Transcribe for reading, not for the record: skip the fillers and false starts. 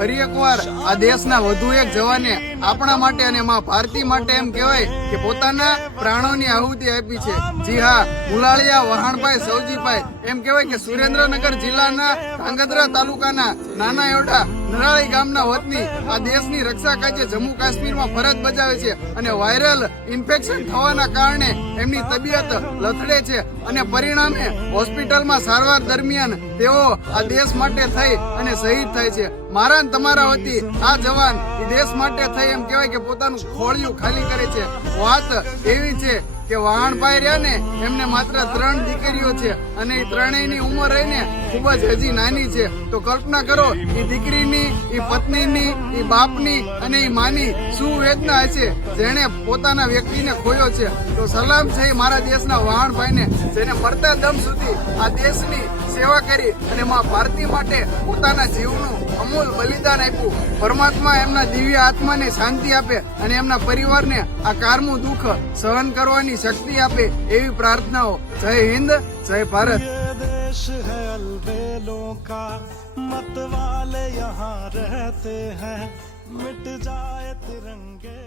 ફરી એકવાર આ દેશના વધુ એક જવાને આપણા માટે અને માં ભારતી માટે એમ કહેવાય કે પોતાના પ્રાણોની આહુતિ આપી છે। જી હા, મુલાળિયા વહાણભાઈ સૌજીભાઈ એમ કહેવાય કે સુરેન્દ્રનગર જિલ્લાના ધાંગધ્રા તાલુકાના નાના એવડા નરાળી ગામના વતની આ દેશની રક્ષા કાજે જમ્મુ કાશ્મીરમાં ફરજ બજાવે છે અને વાયરલ ઇન્ફેક્શન થવાના કારણે એમની તબિયત લથડે છે અને પરિણામે હોસ્પિટલમાં સારવાર દરમિયાન તેઓ આ દેશ માટે થઈ અને શહીદ થાય છે। મારા ને તમારા વતી આ જવાન એ દેશ માટે થઈ એમ કહેવાય કે પોતાનું ખોળિયું ખાલી કરે છે। વાત એવી છે કે વહાણભાઈ રહ્યા ને એમને માત્ર 3 દીકરીઓ છે અને એ ત્રણેયની ઉંમર રહીને ખૂબ જ હજી નાની છે। તો કલ્પના કરો એ દીકરીની, એ પત્નીની, એ બાપની અને એ માની શું વેદના હશે જેણે પોતાના વ્યક્તિને ખોયો છે। તો સલામ છે મારા દેશના વહાણભાઈને જેને મરતા દમ સુધી આ દેશની સેવા કરી અને માં ભારતી માટે પોતાના જીવનું અમૂલ બલિદાન આપ્યું। પરમાત્મા એમના દિવ્ય આત્માને શાંતિ આપે અને એમના પરિવારને આ કારમું દુઃખ સહન કરવાની शक्ति आपे एवी प्रार्थनाओं। जय हिंद, जय भारत। देश है अलबेलों का, मत वाले यहाँ रहते हैं, मिट जाए तिरंगे।